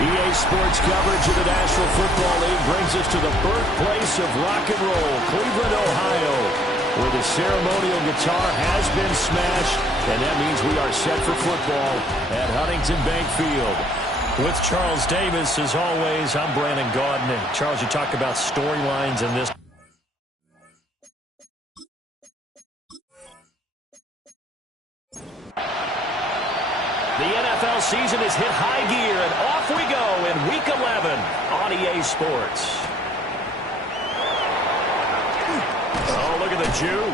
EA Sports coverage of the National Football League brings us to the birthplace of rock and roll, Cleveland, Ohio, where the ceremonial guitar has been smashed, and that means we are set for football at Huntington Bank Field. With Charles Davis, as always, I'm Brandon Gaudin. And Charles, you talk about storylines in this. The NFL season has hit high gear, and off we go in Week 11 on EA Sports. Oh, look at the Jew.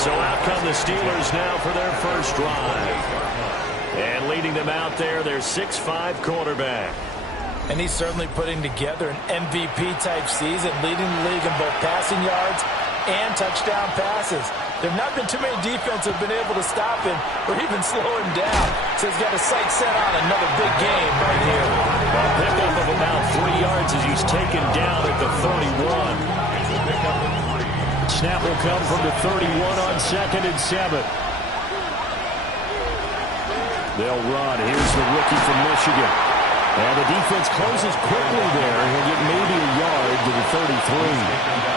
So out come the Steelers now for their first drive. And leading them out there, their 6'5" quarterback. And he's certainly putting together an MVP-type season, leading the league in both passing yards and touchdown passes. There have not been too many defenses have been able to stop him or even slow him down. So he's got his sights set on another big game right here. A pickup of about 3 yards as he's taken down at the 31. Snap will come from the 31 on 2nd and 7. They'll run. Here's the rookie from Michigan. And the defense closes quickly there. He'll get maybe a yard to the 33.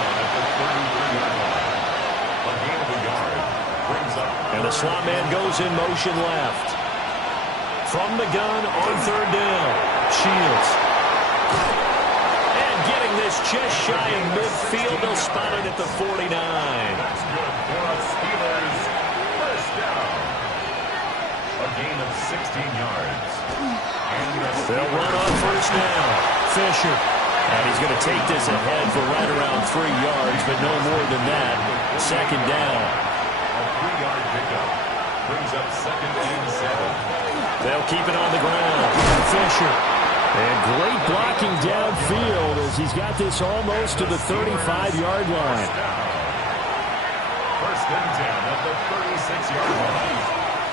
And the slot man goes in motion left. From the gun on 3rd down. Shields. And getting this just shy of midfield. They'll spot it at the 49. That's good for us Steelers. First down. A gain of 16 yards. They'll run on first down. Fisher. And he's going to take this ahead for right around 3 yards, but no more than that. 2nd down. A 3-yard pickup. Brings up 2nd and 7. They'll keep it on the ground. Fisher. And great blocking downfield as he's got this almost to the 35-yard line. First and 10 at the 36-yard line.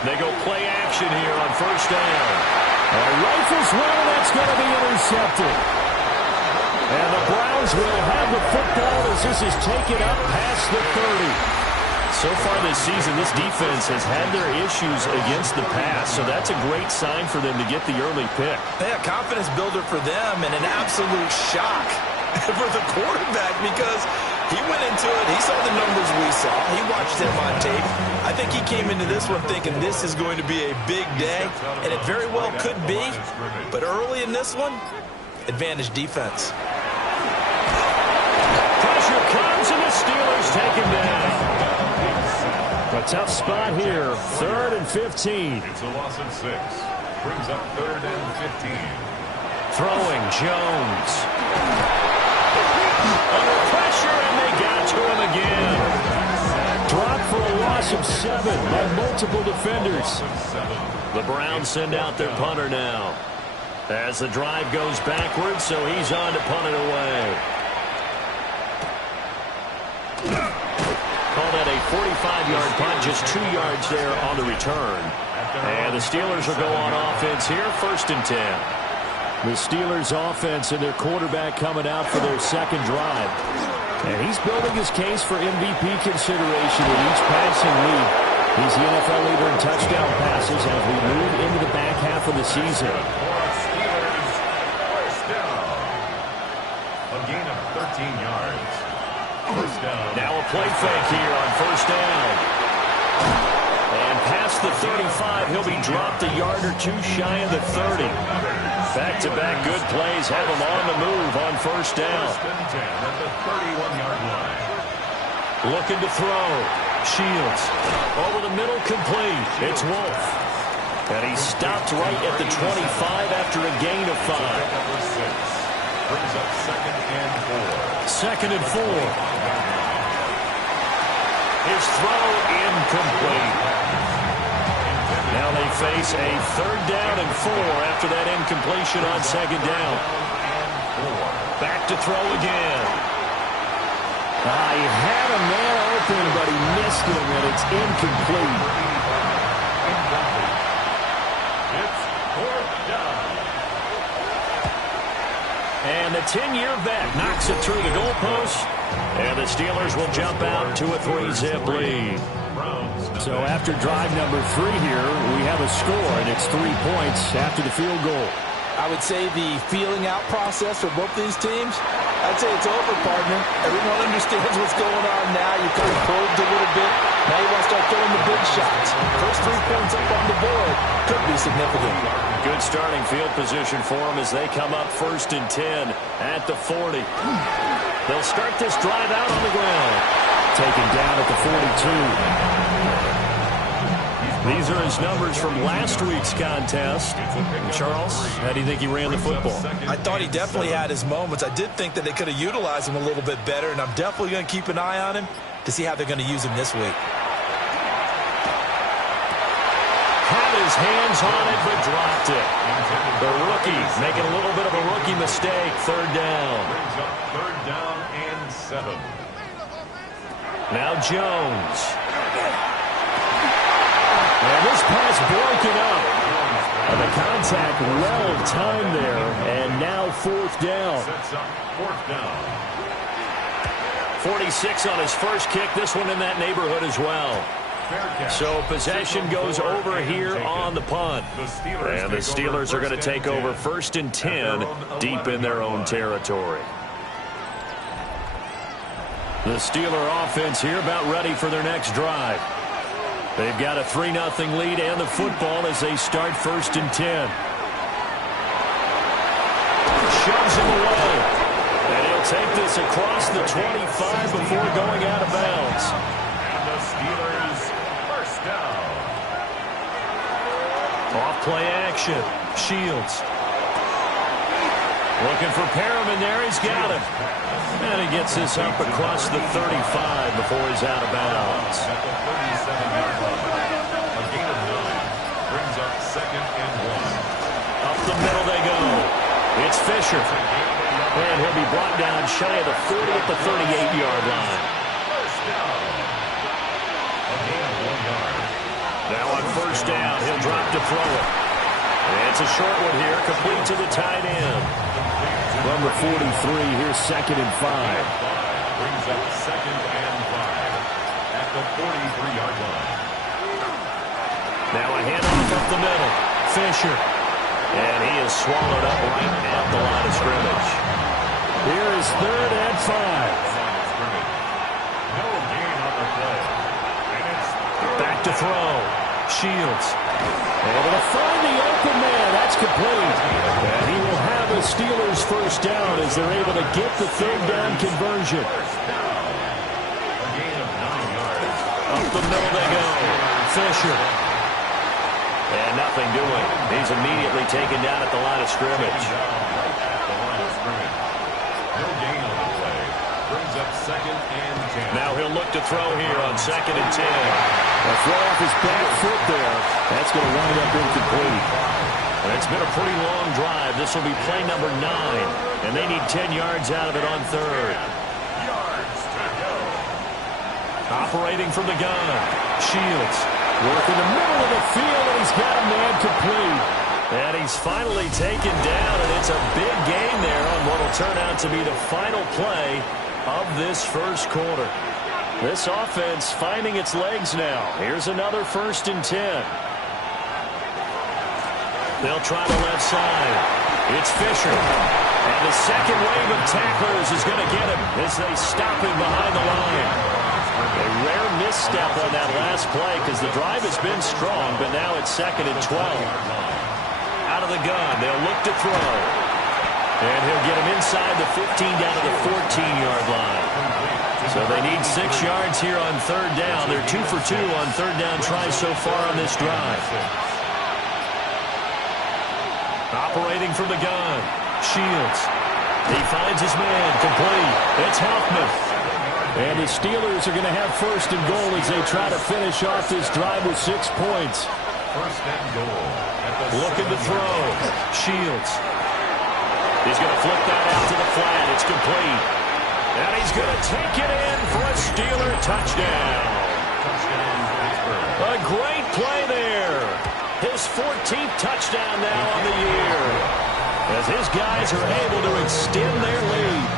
They go play action here on first down. Rifles one, that's going to be intercepted. And the Browns will have the football as this is taken up past the 30. So far this season, this defense has had their issues against the pass, so that's a great sign for them to get the early pick. Yeah, confidence builder for them and an absolute shock for the quarterback because he went into it. He saw the numbers we saw. He watched him on tape. I think he came into this one thinking this is going to be a big day, and it very well could be. But early in this one, advantage defense. Pressure comes, and the Steelers take him down. A tough spot here, 3rd and 15. It's a loss of 6. Brings up 3rd and 15. Throwing, Jones. Under pressure, and they got to him again. Dropped for a loss of 7 by multiple defenders. The Browns send out their punter now. As the drive goes backwards, so he's on to punt it away. Call that a 45-yard punt, just 2 yards there on the return. And the Steelers will go on offense here, 1st and 10. The Steelers offense and their quarterback coming out for their 2nd drive. And he's building his case for MVP consideration in each passing league. He's the NFL leader in touchdown passes as we move into the back half of the season. Steelers, first down. A gain of 13 yards. First down. Now a play fake here on first down. And past the 35, he'll be dropped a yard or 2 shy of the 30. Back-to-back good plays have him on the move on first down. First and 10 at the 31-yard line. Looking to throw. Shields. Over the middle, complete. It's Wolf. And he stopped right at the 25 after a gain of 5. Brings up 2nd and 4. 2nd and 4. His throw incomplete. Now they face a 3rd down and 4 after that incompletion on 2nd down. Back to throw again. He had a man open, but he missed him, and it's incomplete. It's 4th down. And the 10-year vet knocks it through the goalpost. And the Steelers will jump out to a 3-zip lead. So after drive number 3 here, we have a score, and it's 3 points after the field goal. I would say the feeling out process for both these teams, I'd say it's over, partner. Everyone understands what's going on now. You kind of probed a little bit. Now you want to start throwing the big shots. First 3 points up on the board could be significant. Good starting field position for them as they come up 1st and 10 at the 40. They'll start this drive out on the ground. Taken down at the 42. These are his numbers from last week's contest. Charles, how do you think he ran the football? I thought he definitely had his moments. I did think that they could have utilized him a little bit better, and I'm definitely going to keep an eye on him to see how they're going to use him this week. Had his hands on it, but dropped it. The rookie making a little bit of a rookie mistake. 3rd down. Brings up 3rd down and 7. Now Jones. And this pass broken up. And the contact well timed there. And now 4th down. Sets up 4th down. 46 on his first kick. This one in that neighborhood as well. So possession goes over here on the punt. And the Steelers are going to take over 1st and 10 deep in their own territory. The Steeler offense here about ready for their next drive. They've got a 3-0 lead and the football as they start 1st and 10. Shoves him away. And he'll take this across the 25 before going out of bounds. And the Steelers first down. Off play action. Shields. Looking for Perriman there. He's got him. And he gets this up across the 35 before he's out of bounds. At the 37-yard line. A gain of 9. Brings up 2nd and 1. Up the middle they go. It's Fisher. And he'll be brought down shy of the 40 at the 38-yard line. First down. A gain of 1 yard. Now on 1st down, he'll drop to throw it. And it's a short one here, complete to the tight end. Number 43, here's 2nd and 5. Brings up 2nd and 5 at the 43-yard line. Now a handoff up the middle. Fisher. And he is swallowed up right at the line of scrimmage. Here is 3rd and 5. No gain on the play. And it's Back to throw. Shields. Able to find the open man. That's complete. And he will have the Steelers first down as they're able to get the 3rd down conversion. a gain of 9 yards. Up the middle they go. Fisher. And nothing doing. He's immediately taken down at the line of scrimmage. The line of scrimmage. No gain on the play. Brings up 2nd and 10. Now he'll look to throw here on 2nd and 10. A throw off his back foot there. That's going to wind up incomplete. And it's been a pretty long drive. This will be play number 9. And they need 10 yards out of it on 3rd. Yards to go. Operating from the gun. Shields. Working the middle of the field, and he's got a man complete. And he's finally taken down, and it's a big gain there on what will turn out to be the final play of this first quarter. This offense finding its legs now. Here's another 1st and 10. They'll try the left side. It's Fisher. And the second wave of tacklers is going to get him as they stop him behind the line. A rare misstep on that last play because the drive has been strong, but now it's 2nd and 12. Out of the gun, they'll look to throw. And he'll get him inside the 15 down to the 14-yard line. So they need 6 yards here on 3rd down. They're 2 for 2 on 3rd down tries so far on this drive. Operating from the gun. Shields. He finds his man. Complete. It's Hoffman. And the Steelers are going to have 1st and goal as they try to finish off this drive with 6 points. 1st and goal. Looking to throw. Shields. He's going to flip that out to the flat. It's complete. And he's going to take it in for a Steeler touchdown. A great play there. His 14th touchdown now on the year. As his guys are able to extend their lead.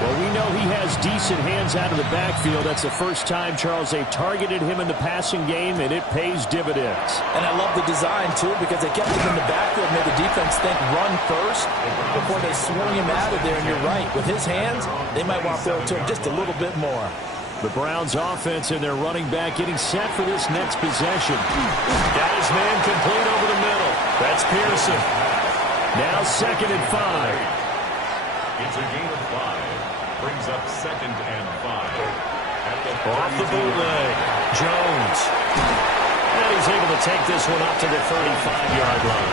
Well, we know though he has decent hands out of the backfield, that's the first time, Charles, they've targeted him in the passing game, and it pays dividends. And I love the design, too, because they kept him in the backfield, made the defense think run first before they swung him out of there. And you're right, with his hands, they might want to throw it to him just a little bit more. The Browns offense and their running back getting set for this next possession. Got his man complete over the middle. That's Pearson. Now 2nd and 5. It's a gain of 5. Brings up 2nd and 5. Off the bootleg. Jones. And he's able to take this one up to the 35-yard line.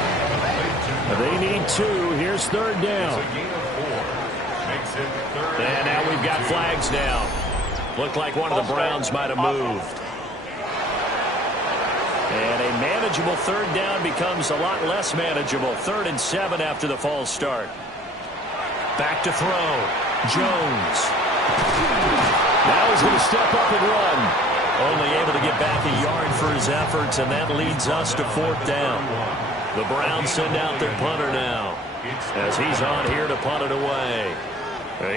They need 2. Here's 3rd down. It's a gain of 4. Makes it 3rd. And now we've got flags now. Looked like one of the Browns might have moved. And a manageable 3rd down becomes a lot less manageable. 3rd and 7 after the false start. Back to throw. Jones. Now he's going to step up and run. Only able to get back a yard for his efforts, and that leads us to 4th down. The Browns send out their punter now, as he's on here to punt it away.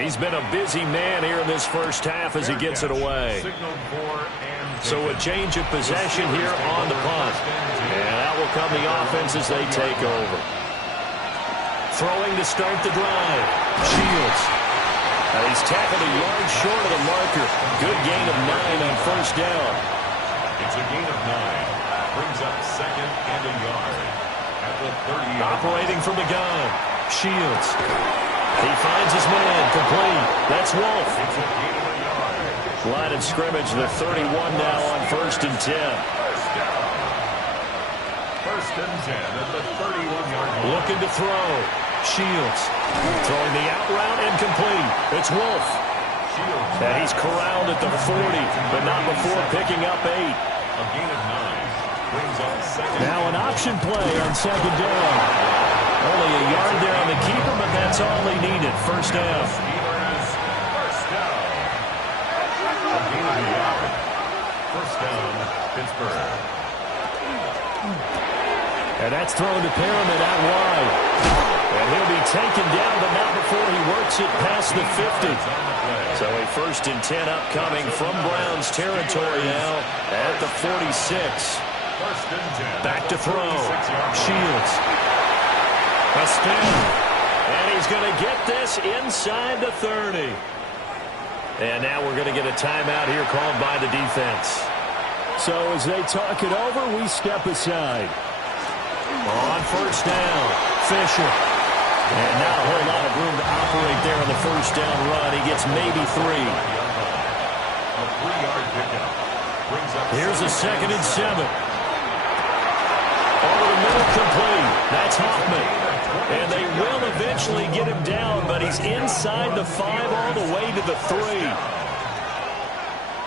He's been a busy man here in this first half as he gets it away. So a change of possession here on the punt. And out will come the offense as they take over. Throwing to start the drive. Shields. He's tackled a yard short of the marker. Good gain of 9 on 1st down. It's a gain of 9. Brings up 2nd and a yard. At the 30. Operating from the gun. Shields. He finds his man. Complete. That's Wolf. It's a gain of a yard. Line of scrimmage, the 31 now on 1st and 10. 1st down. 1st and 10 at the 31-yard line. Looking to throw. Shields. Throwing the out route and complete. It's Wolf. Shields. And he's corralled at the 40, but not before picking up 8. A gain of 9. Brings up 2nd. Now an option play on 2nd down. Only a yard there on the keeper, but that's all they needed. 1st down. Steelers, 1st down. A gain of a yard. 1st down, Pittsburgh. And that's thrown to Perriman out wide. And he'll be taken down, but not before he works it past the 50. So a 1st and 10 upcoming from Browns territory now at the 46. 1st and 10. Back to throw. Shields. A spin. And he's going to get this inside the 30. And now we're going to get a timeout here called by the defense. So as they talk it over, we step aside. On 1st down, Fisher. And not a whole lot of room to operate there on the 1st down run. He gets maybe 3. A 3-yard pickup. Brings up Here's a 2nd and 7. Over the middle, complete. That's Hoffman. And they will eventually get him down, but he's inside the 5 all the way to the 3.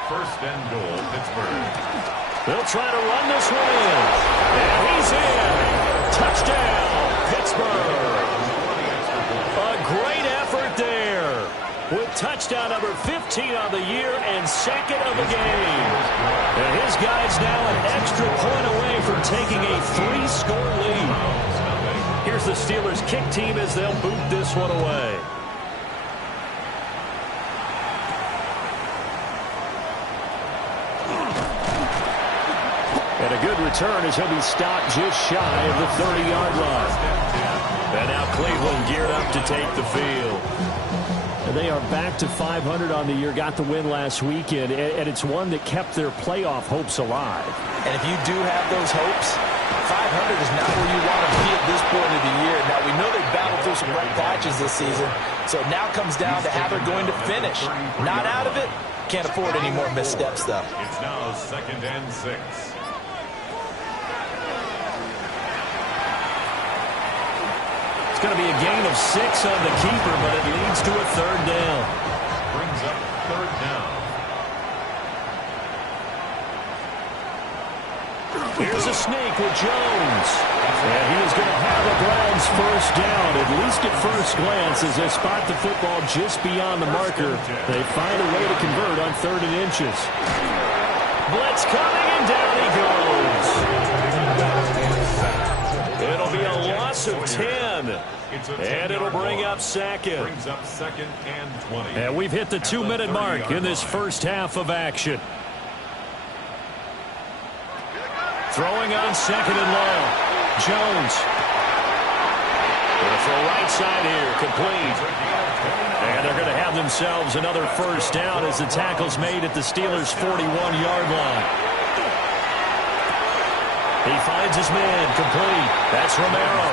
1st and goal, Pittsburgh. They'll try to run this one in. And he's in. Touchdown, Pittsburgh. A great effort there. With touchdown number 15 on the year and 2nd of the game. And his guys now an extra point away from taking a 3-score lead. Here's the Steelers kick team as they'll boot this one away. And a good return as he'll be stopped just shy of the 30-yard line. And now Cleveland geared up to take the field. And they are back to 500 on the year, got the win last weekend, and it's one that kept their playoff hopes alive. And if you do have those hopes, 500 is not where you want to be at this point of the year. Now, we know they battled through some rough patches this season, so it now comes down to how they're going to finish. Not out of it. Can't afford any more missteps, though. It's now 2nd and 6. It's going to be a gain of 6 on the keeper, but it leads to a 3rd down. Brings up 3rd down. Here's a sneak with Jones. And he is going to have the Browns 1st down, at least at first glance, as they spot the football just beyond the marker. They find a way to convert on 3rd and inches. Blitz coming, and down he goes. It'll be a loss of 10. And it'll bring up second. Brings up second and 20. And we've hit the 2-minute mark in this first half of action. Throwing on second and long. Jones. Gonna throw right side here, complete. And they're going to have themselves another first down as the tackle's made at the Steelers' 41-yard line. He finds his man, complete. That's Romero.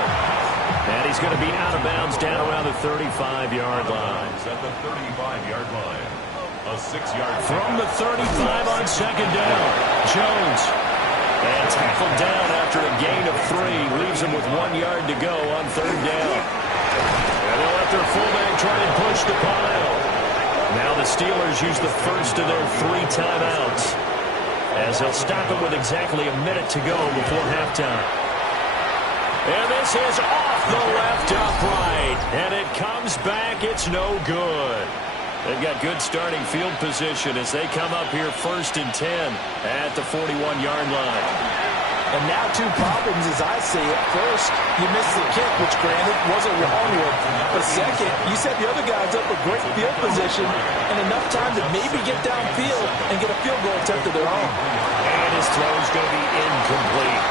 And he's going to be out of bounds down around the 35-yard line. At the 35-yard line. A 6-yard from the 35 on second down. Jones. And tackled down after a gain of 3. Leaves him with 1 yard to go on third down. And they'll let their fullback try and push the pile. Now the Steelers use the first of their 3 timeouts, as they'll stop it with exactly a minute to go before halftime. And this is off the left upright. And it comes back. It's no good. They've got good starting field position as they come up here first and 10 at the 41-yard line. And now 2 problems as I see it. First, you missed the kick, which granted wasn't wrong with. But second, you set the other guys up with great field position and enough time to maybe get downfield and get a field goal attempt of their own. And his throw's going to be incomplete.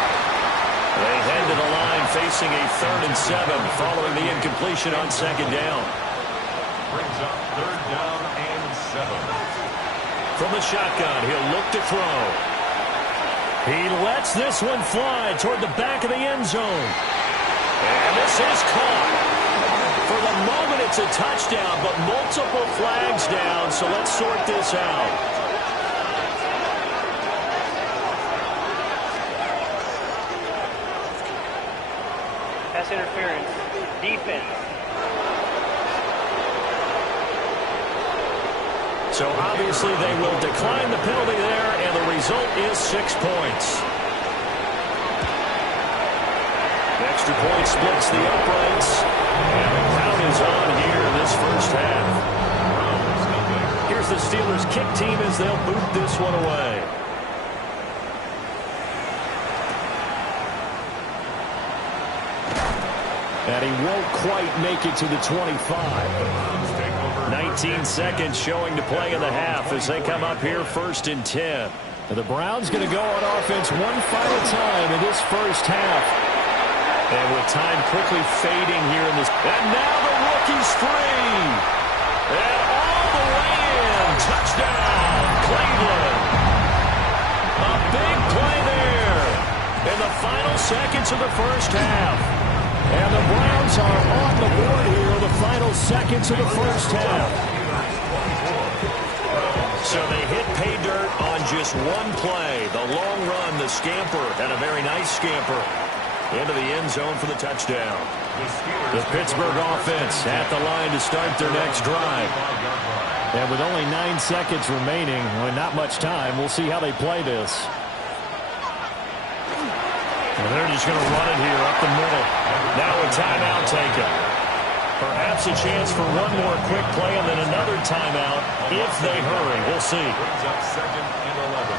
They head to the line facing a 3rd and 7 following the incompletion on second down. Brings up 3rd down and 7. From the shotgun, he'll look to throw. He lets this one fly toward the back of the end zone. And this is caught. For the moment, it's a touchdown, but multiple flags down, so let's sort this out. Pass interference. Defense. So obviously they will decline the penalty there, and the result is 6 points. The extra point splits the uprights, and the crowd is on here in this first half. Here's the Steelers kick team as they'll boot this one away. And he won't quite make it to the 25. 19 seconds showing to play in the half as they come up here first and 10. And the Browns going to go on offense one final time in this first half. And with time quickly fading here in this. And now the rookie's free. And all the way in. Touchdown, Cleveland. A big play there in the final seconds of the first half. And the Browns are on the board here in the final seconds of the first half. So they hit pay dirt on just one play. The long run, the scamper, and a very nice scamper into the end zone for the touchdown. The Pittsburgh offense at the line to start their next drive. And with only 9 seconds remaining, not much time, we'll see how they play this. And they're just going to run it here up the middle. Now a timeout taken. Perhaps a chance for one more quick play and then another timeout if they hurry. We'll see. Brings up second and 11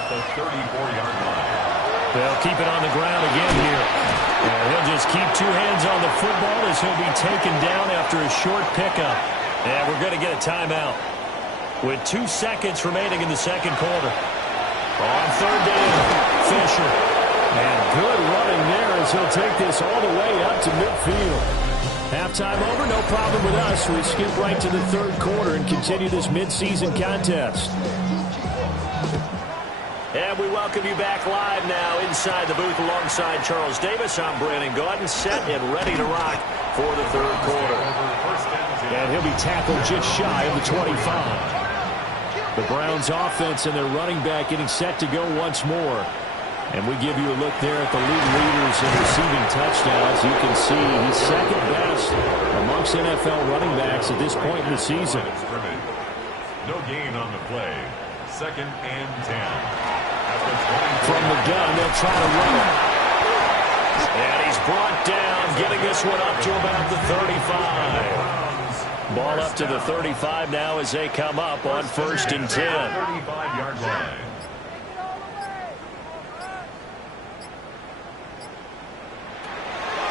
at the 34-yard line. They'll keep it on the ground again here. And he'll just keep 2 hands on the football as he'll be taken down after a short pickup. And we're going to get a timeout with 2 seconds remaining in the second quarter. On third down, Fisher. And good running there as he'll take this all the way up to midfield. Halftime over, no problem with us. We skip right to the third quarter and continue this midseason contest. And we welcome you back live now inside the booth alongside Charles Davis. I'm Brandon Gaudin, set and ready to rock for the third quarter. And he'll be tackled just shy of the 25. The Browns offense and their running back getting set to go once more. And we give you a look there at the league leaders in receiving touchdowns. You can see he's second best amongst NFL running backs at this point in the season. No gain on the play. Second and 10. From the gun, they'll try to run it. And he's brought down, getting this one up to about the 35. Ball up to the 35 now as they come up on first and 10. 35-yard line.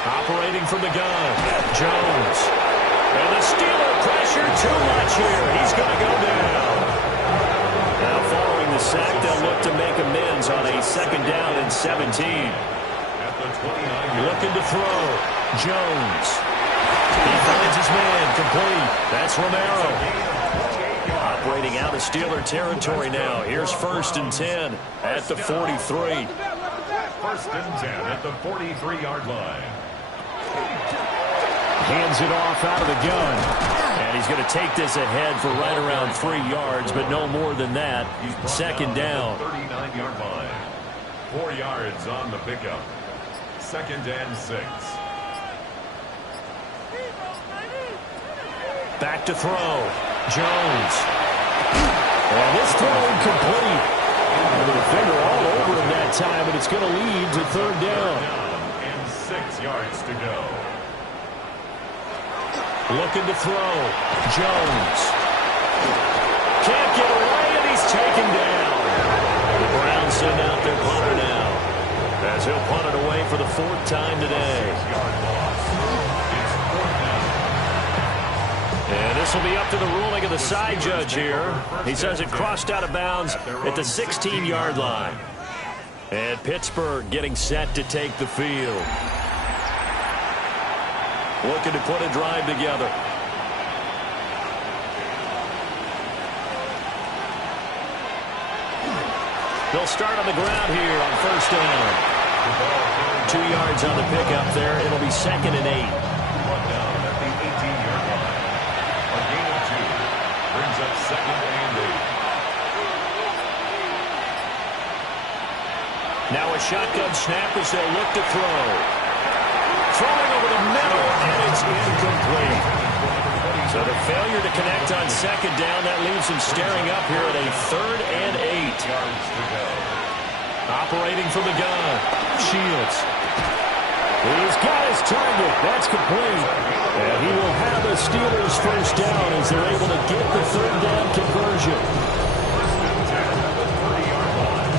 Operating Operating from the gun, Jones. And the Steeler pressure too much here. He's going to go down. Now following the sack, they'll look to make amends on a 2nd down and 17. Looking to throw. Jones. He finds his man complete. That's Romero. Operating out of Steeler territory now. Here's 1st and 10 at the 43. 1st and 10 at the 43-yard line. Hands it off out of the gun. And he's going to take this ahead for right around 3 yards, but no more than that. 2nd down. 39-yard line. 4 yards on the pickup. 2nd and 6. Back to throw. Jones. And this throw incomplete. And the defender all over him that time, but it's going to lead to 3rd down. And 6 yards to go. Looking to throw. Jones. Can't get away, and he's taken down. The Browns send out their punter now, as he'll punt it away for the 4th time today. 6-yard loss. It's 4th down. And this will be up to the ruling of the side judge here. He says it crossed out of bounds at the 16-yard line. And Pittsburgh getting set to take the field. Looking to put a drive together. They'll start on the ground here on 1st down. 2 yards on the pickup there. It'll be 2nd and 8. 1 down at the 18-yard line. A gain of 2 brings up 2nd and 8. Now a shotgun snap as they'll look to throw. Throwing over the middle, and it's incomplete. So the failure to connect on 2nd down, that leaves him staring up here at a 3rd and 8. Yards to go. Operating from the gun, Shields. He's got his target. That's complete. And he will have the Steelers' 1st down as they're able to get the 3rd down conversion. 1st and 10 at the 30-yard line.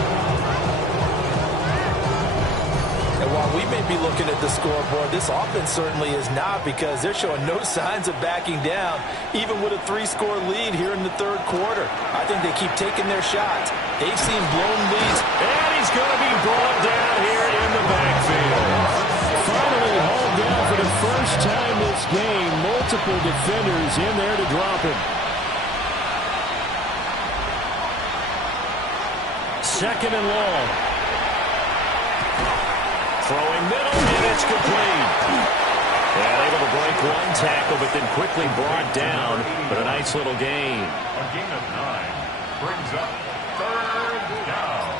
And while we may be looking at the scoreboard, this offense certainly is not, because they're showing no signs of backing down, even with a 3-score lead here in the 3rd quarter. I think they keep taking their shots. They've seen blown leads. And he's going to be brought down here in the backfield. Finally hauled down for the first time this game. Multiple defenders in there to drop him. 2nd and long. Throwing middle, and it's complete. And able to break 1 tackle, but then quickly brought down. But a nice little gain. A gain of 9 brings up 3rd down.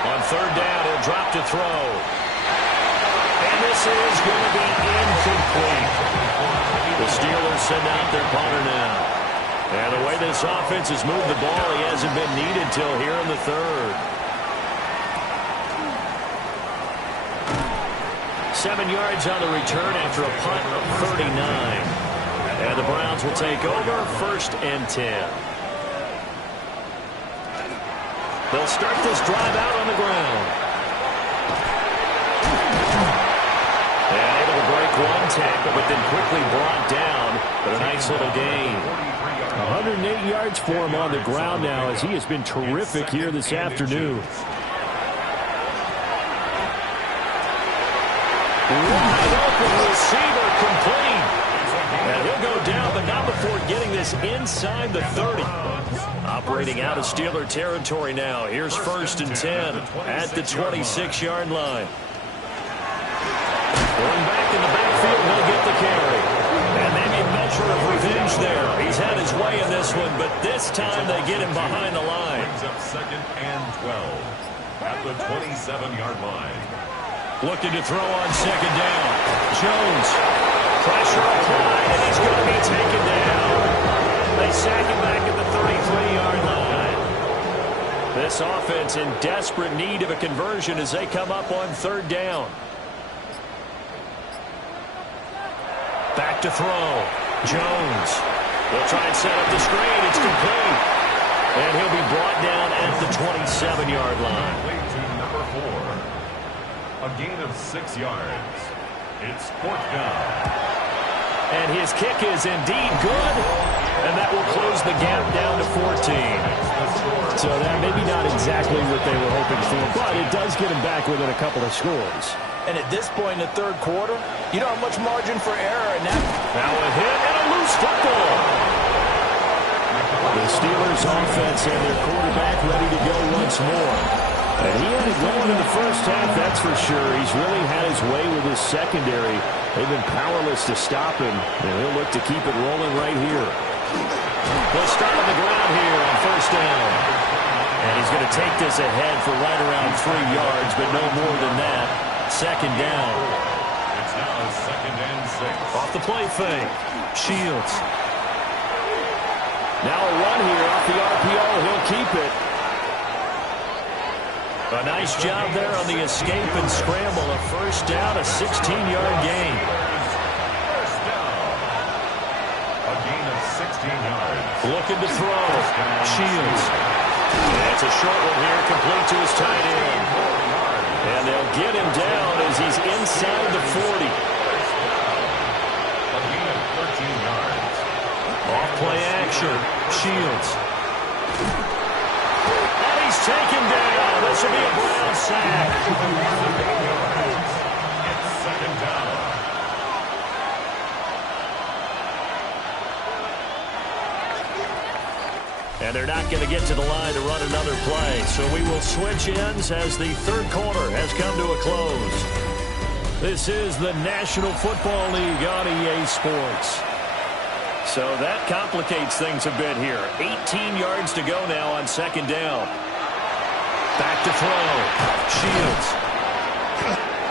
On 3rd down, he'll drop to throw. And this is going to be incomplete. The Steelers send out their punter now. And the way this offense has moved the ball, he hasn't been needed till here in the 3rd. 7 yards on the return after a punt of 39. And the Browns will take over 1st and 10. They'll start this drive out on the ground. And able to break 1 tackle, but then quickly brought down. But a nice little gain. 108 yards for him on the ground now, as he has been terrific here this afternoon. Wide open receiver complete. And he'll go down, but not before getting this inside the 30. Operating out of Steeler territory now. Here's 1st and 10 at the 26-yard line. Going back in the backfield, he'll get the carry. And maybe a measure of revenge there. He's had his way in this one, but this time they get him behind the line. Brings up 2nd and 12 at the 27-yard line. Looking to throw on 2nd down. Jones. Pressure applied, and he's going to be taken down. They sack him back at the 33-yard line. This offense in desperate need of a conversion as they come up on 3rd down. Back to throw. Jones. They'll try and set up the screen. It's complete. And he'll be brought down at the 27-yard line. Complete to number 4. A gain of 6 yards. It's 4th down. And his kick is indeed good. And that will close the gap down to 14. So that maybe not exactly what they were hoping for, but it does get him back within a couple of scores. And at this point in the third quarter, you don't have much margin for error in that. Now a hit and a loose football. The Steelers offense and their quarterback ready to go once more. And he had it going in the first half, that's for sure. He's really had his way with his secondary. They've been powerless to stop him, and he'll look to keep it rolling right here. They'll start on the ground here on first down. And he's going to take this ahead for right around 3 yards, but no more than that. Second down. It's now 2nd and 6. Off the play fake. Shields. Now a run here off the RPO. He'll keep it. A nice job there on the escape and scramble. A first down, a 16-yard gain. First down. A gain of 16 yards. Looking to throw. Shields. That's a short one here, complete to his tight end. And they'll get him down as he's inside the 40. A gain of 13 yards. Off play action. Shields. And he's taken down. This will be a Brown sack. It's 2nd down. And they're not going to get to the line to run another play. So we will switch ends as the third quarter has come to a close. This is the National Football League on EA Sports. So that complicates things a bit here. 18 yards to go now on second down. Back to throw. Shields.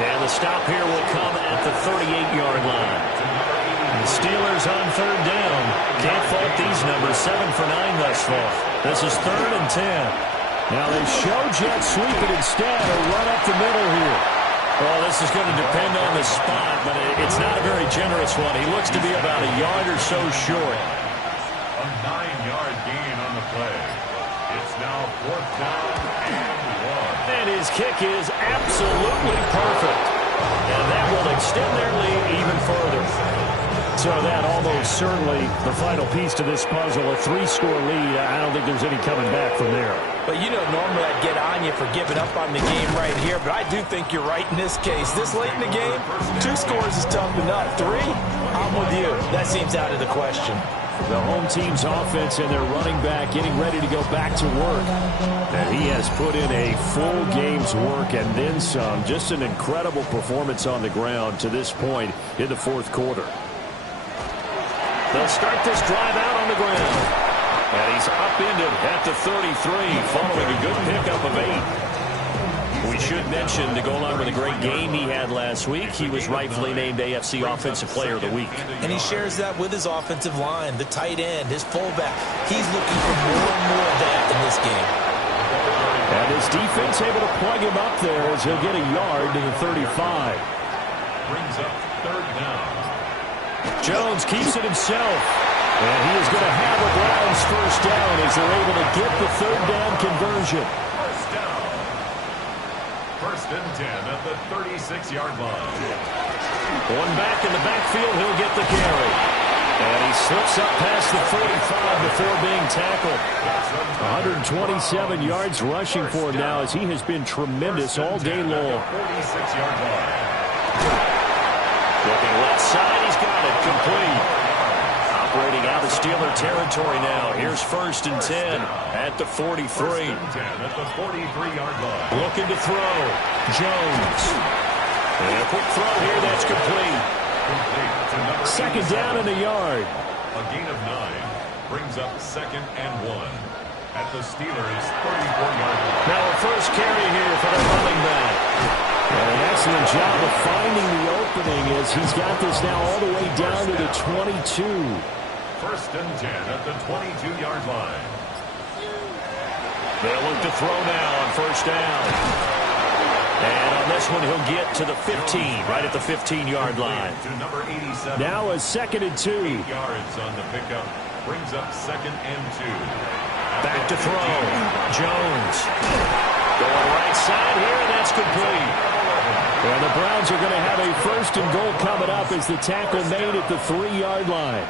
And the stop here will come at the 38-yard line. The Steelers on third down. Can't fault these numbers. 7 for 9 thus far. This is 3rd and 10. Now they show jet sweep it instead or run up the middle here. Well, this is going to depend on the spot, but it's not a very generous one. He looks to be about a yard or so short. A 9-yard gain on the play. It's now 4th down and 1. And his kick is absolutely perfect. And that will extend their lead even further. So that almost certainly the final piece to this puzzle, a 3-score lead. I don't think there's any coming back from there. But, you know, normally I'd get on you for giving up on the game right here, but I do think you're right in this case. This late in the game, 2 scores is tough enough. 3, I'm with you. That seems out of the question. The home team's offense and their running back getting ready to go back to work. And he has put in a full game's work and then some. Just an incredible performance on the ground to this point in the fourth quarter. They'll start this drive out on the ground. And he's upended at the 33 following a good pickup of 8. We should mention, to go along with a great game he had last week, he was rightfully named AFC Offensive Player of the Week. And he shares that with his offensive line, the tight end, his fullback. He's looking for more and more of that in this game. And his defense able to plug him up there as he'll get a yard to the 35. Brings up 3rd down. Jones keeps it himself. And he is going to have a Browns first down as they're able to get the 3rd down conversion. First down. 1st and 10 at the 36-yard line. One back in the backfield, he'll get the carry. And he slips up past the 45 before being tackled. 127 yards rushing for him now as he has been tremendous all day long. 46-yard line. Looking left side, he's got it complete. Operating out of Steeler territory now. Here's 1st and 10 at the 43. 1st and 10 at the 43-yard line. Looking to throw. Jones. And a quick throw here, that's complete. Complete to number 2nd down in the yard. A gain of 9 brings up 2nd and 1 at the Steelers' 34-yard line. Now a first carry here for the running back. And an excellent job of finding the opening as he's got this now all the way down to the 22. 1st and 10 at the 22-yard line. They'll look to throw now on first down. And on this one, he'll get to the 15, right at the 15-yard line. To number 87. Now a 2nd and 2. 8 yards on the pickup. Brings up 2nd and 2. Back to throw. Jones. Going right side here, and that's complete. And the the Browns are going to have a first and goal coming up as the tackle made at the 3-yard line.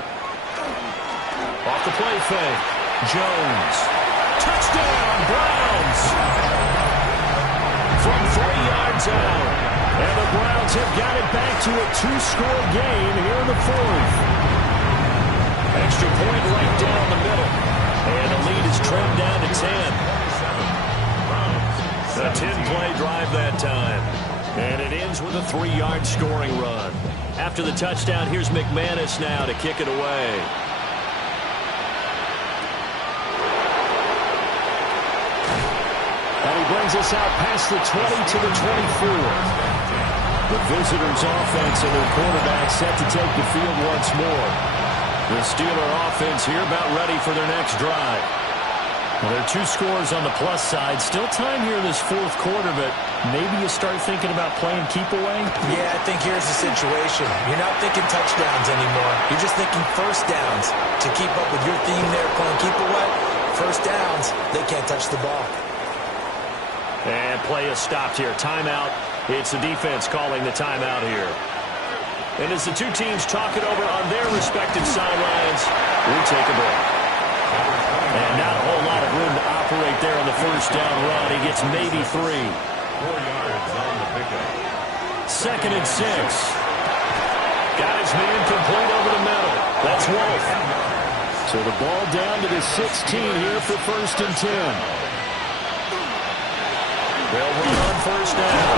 Off the play fake. Jones. Touchdown, Browns. From 3 yards out. And the Browns have got it back to a 2-score game here in the 4th. Extra point right down the middle. And the lead is trimmed down to 10. A 10-play drive that time. And it ends with a 3-yard scoring run. After the touchdown, here's McManus now to kick it away. And he brings us out past the 20 to the 24. The visitors' offense and their quarterback set to take the field once more. The Steeler offense here about ready for their next drive. Well, there are 2 scores on the plus side. Still time here in this 4th quarter, but maybe you start thinking about playing keep away? Yeah, I think here's the situation. You're not thinking touchdowns anymore. You're just thinking first downs. To keep up with your theme there, playing keep away, first downs, they can't touch the ball. And play is stopped here. Timeout. It's the defense calling the timeout here. And as the 2 teams talk it over on their respective sidelines, we take a break. And not a whole lot of room to operate there on the first down run. He gets maybe 3. 4 yards on the pickup. 2nd and 6. Got his man complete over the middle. That's Wolf. So the ball down to the 16 here for 1st and 10. They'll run on first down.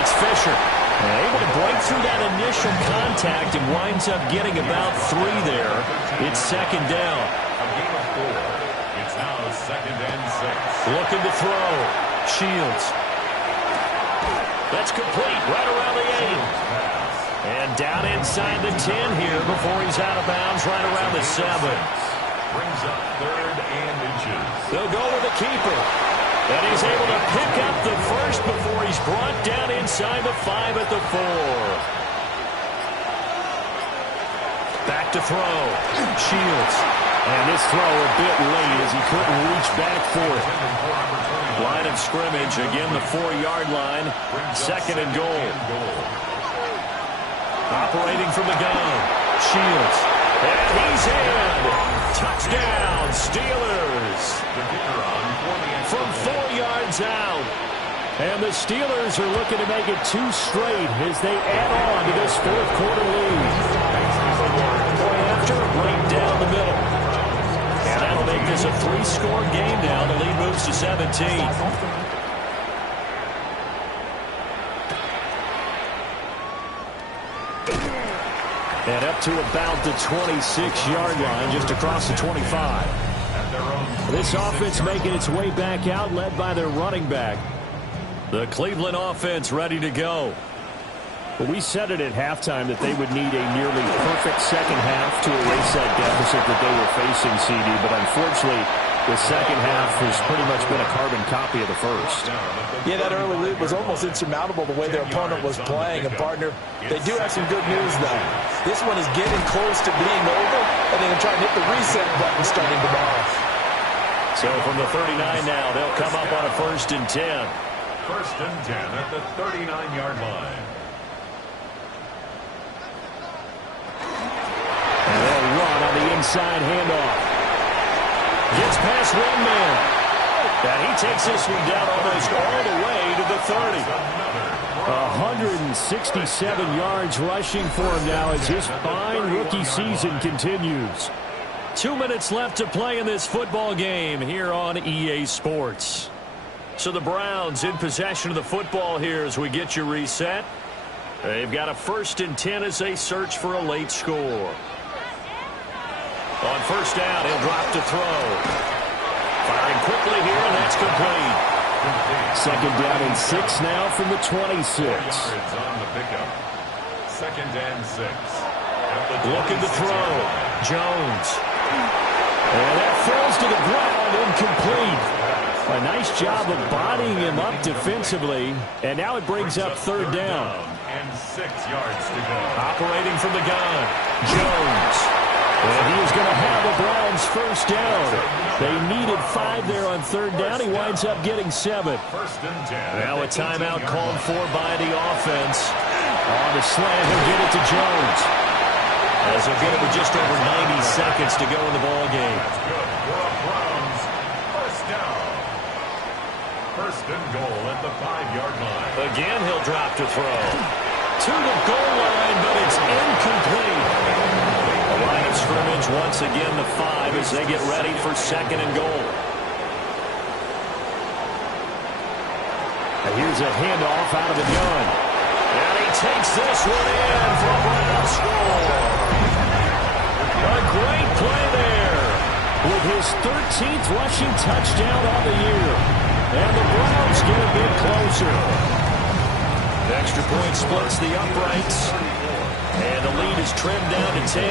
It's Fisher. Able to break through that initial contact and winds up getting about 3 there. It's 2nd down. A gain of 4. It's now 2nd and 6. Looking to throw. Shields. That's complete right around the 8. And down inside the 10 here before he's out of bounds right around the 7. Brings up 3rd and inches. They'll go with the keeper. And he's able to pick up the first before he's brought down inside the 5 at the 4. Back to throw. Shields. And this throw a bit late as he couldn't reach back for it. Line of scrimmage, again the 4-yard line. 2nd and goal. Operating from the gun. Shields. And he's in. Touchdown, Steelers. From 4 yards out. And the Steelers are looking to make it 2 straight as they add on to this 4th quarter lead. Point after, right down the middle. And that'll make this a 3-score game now. The lead moves to 17. And up to about the 26-yard line, just across the 25. This offense making its way back out, led by their running back. The Cleveland offense ready to go. Well, we said it at halftime that they would need a nearly perfect second half to erase that deficit that they were facing, CD. But unfortunately, the second half has pretty much been a carbon copy of the first. Yeah, that early lead was almost insurmountable the way their opponent was playing. And, partner, they do have some good news, though. This one is getting close to being over, and they're going to try and hit the reset button starting tomorrow. So from the 39 now, they'll come up on a 1st and 10. 1st and 10 at the 39-yard line. And they'll run on the inside handoff. Gets past one man. And he takes this one down almost all the way to the 30. 167 yards rushing for him now as his fine rookie season continues. 2 minutes left to play in this football game here on EA Sports. So the Browns in possession of the football here as we get you reset. They've got a 1st and 10 as they search for a late score. On first down, he'll drop to throw. Firing quickly here, and that's complete. 2nd down and 6 now from the 26. 4 yards on the pickup. 2nd and 6. Looking to throw. Jones. And that falls to the ground, incomplete. A nice job of bodying him up defensively. And now it brings up 3rd down. And 6 yards to go. Operating from the gun. Jones. And he is going to have the Browns first down. They needed 5 there on third down. He winds up getting 7. Now a timeout called for by the offense. On the slant, he'll get it to Jones. As he'll get it with just over 90 seconds to go in the ball game. First down. First and goal at the 5-yard line. Again, he'll drop to throw. To the goal line, but it's incomplete. The line of scrimmage once again the 5 as they get ready for second and goal. And here's a handoff out of the gun. And he takes this one in for a Brown score. A great play there with his 13th rushing touchdown on the year. And the Browns get a bit closer. The extra point splits the uprights. And the lead is trimmed down to 10.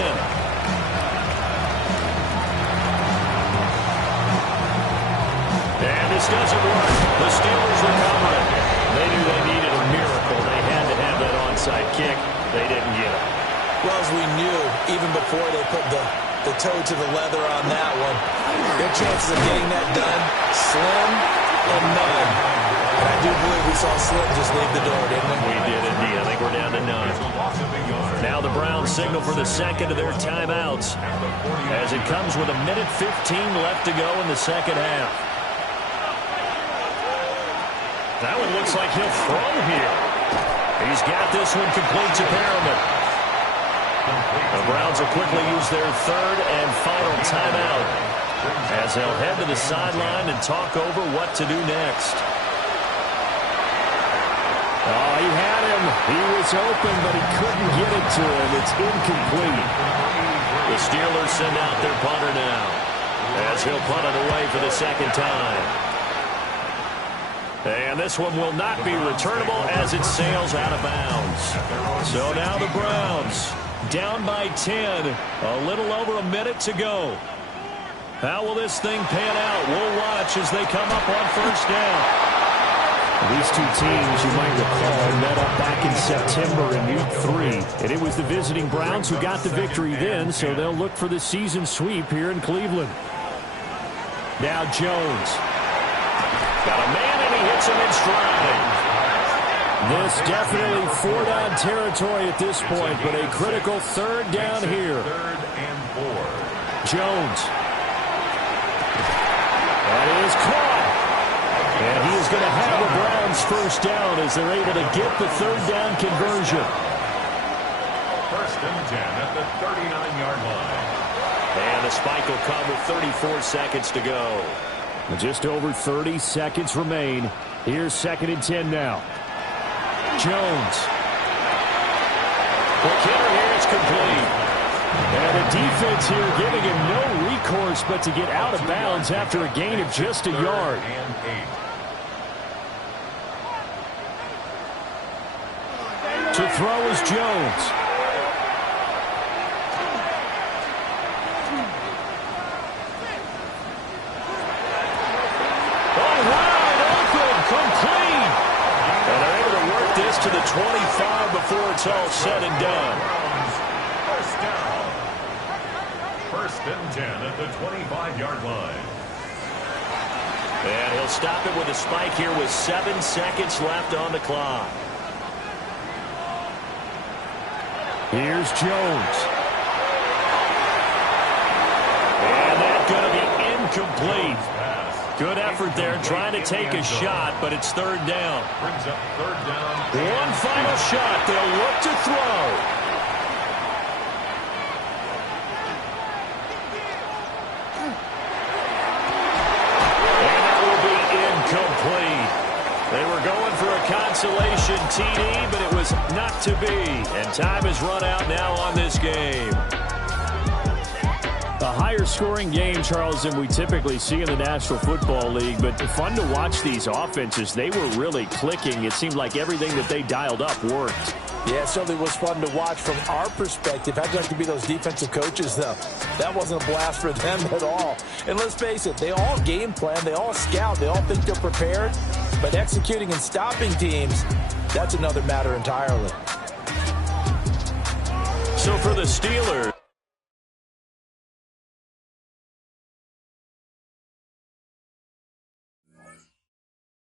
And this doesn't work. The Steelers recover it. They knew they needed a miracle. They had to have that onside kick. They didn't get it. Well, as we knew, even before they put the toe to the leather on that one, their chances of getting that done, slim and none. And I do believe we saw Slim just leave the door, didn't we? We did indeed. I think we're down to none. Now the Browns signal for the second of their timeouts as it comes with 1:15 left to go in the second half. That one looks like he'll throw here. He's got this one complete to Perriman. The Browns will quickly use their third and final timeout as they'll head to the sideline and talk over what to do next. Oh, he had him. He was open, but he couldn't get it to him. It's incomplete. The Steelers send out their punter now as he'll punt it away for the second time. And this one will not be returnable as it sails out of bounds. So now the Browns down by 10. A little over a minute to go. How will this thing pan out? We'll watch as they come up on first down. These two teams, you might recall, met up back in September in Week 3. And it was the visiting Browns who got the victory then, so they'll look for the season sweep here in Cleveland. Now Jones. Got a man, and he hits him in stride. This definitely 4-down territory at this point, but a critical third down here. Third and 4. Jones. That is caught. And he is going to have the Browns first down as they're able to get the third down conversion. First and 10 at the 39-yard line. And the spike will come with 34 seconds to go. Just over 30 seconds remain. Here's second and 10 now. Jones. The kicker here is complete. And the defense here giving him no recourse but to get out of bounds after a gain of just a yard. And 8. To throw is Jones. To the 25 before it's all said and done. First down. First and 10 at the 25-yard line. And he'll stop it with a spike here with 7 seconds left on the clock. Here's Jones. And that's going to be incomplete. Good effort there trying to take a shot, but it's third down. Brings up third down. One final shot. They'll look to throw. And that will be incomplete. They were going for a consolation TD, but it was not to be. And time has run out now on this game. A higher scoring game, Charles, than we typically see in the National Football League, but fun to watch these offenses. They were really clicking. It seemed like everything that they dialed up worked. Yeah, it certainly was fun to watch from our perspective. How'd you like to be those defensive coaches, though? That wasn't a blast for them at all. And let's face it, they all game plan, they all scout, they all think they're prepared, but executing and stopping teams, that's another matter entirely. So for the Steelers,